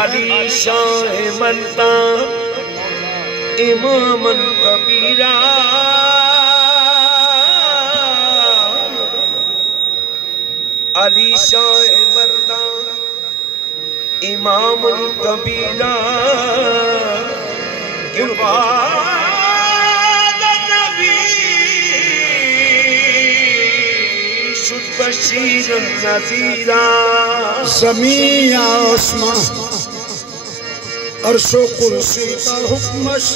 अली शाह मनता इमामन कबीरा अली शाह मनता इमामन कबीरा बशीर नज़ीरा ज़मीन आसमां अर्शो कुर्सी का हुक्मश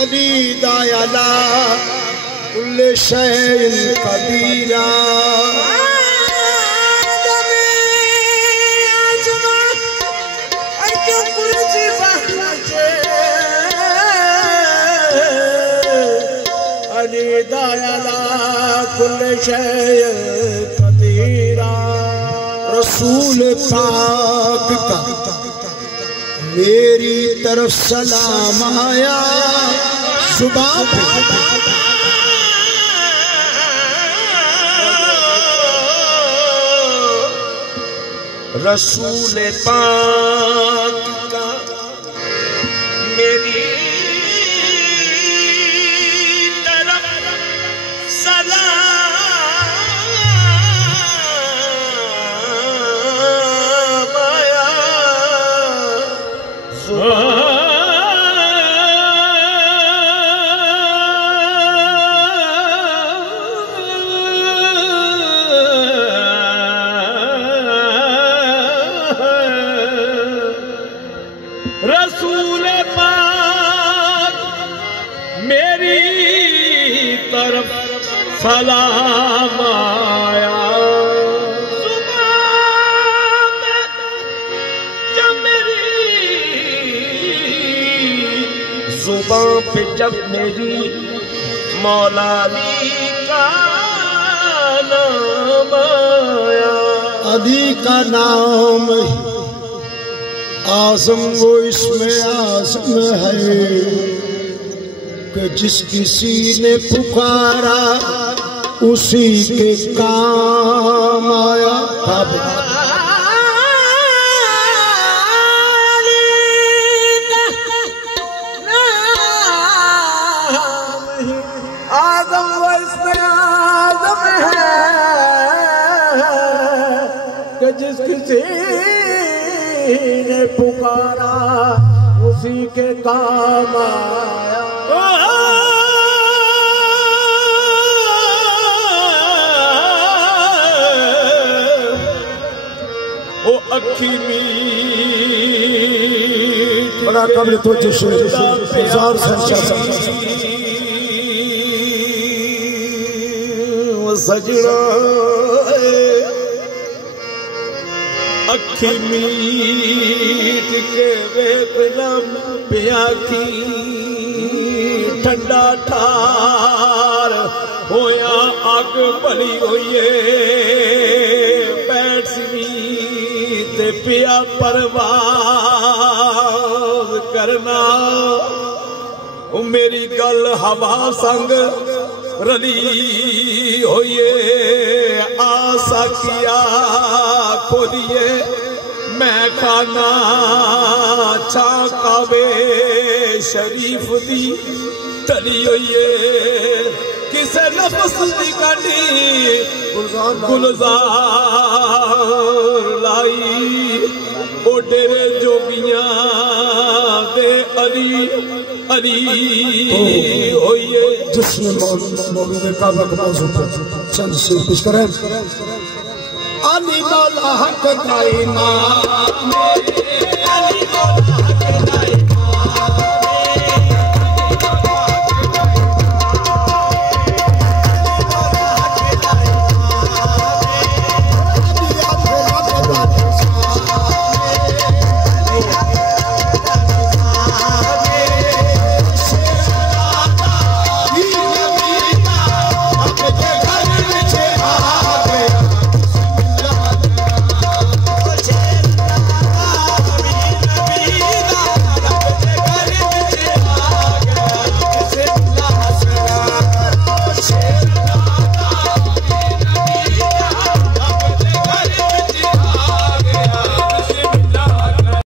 अली दायला कुल्ले शैइन कबीरा अली दायला कुल्ले शैइन कबीरा रसूल पाक का मेरी तरफ सलाम आया सुबह रसूल पाक का मेरी तरफ सलाम आया रसूल पाक मेरी तरफ सलाम आया जुबान पे जब मेरी मौला अली का नाम आया अली का नाम आज़म वो इसमें आज़म है कि जिस किसी ने पुकारा उसी के काम आया। आज़म वो इसमें आज़म है कि जिस किसी ने पुकारा उसी के काम आया। ओ अखी मीठ बड़ा कब्र तो जिसे हजार सजना अखी मीट के वेतनम प्याखी ठंडा ठार होया अग भली होइए बैठ सी ते पिया परवाज करना मेरी गल हवा संग रली होइए आसा किया खोलिए मैं खाना चाकावे शरीफ दी तली होइए किसे नफस दी काटी गुलजार लाई ओ डेरे जोगियां दे अली अली होइए जिसने मौलूद काबा का मौजू पर चंद से पेश करें। अली मौला हक का इमाम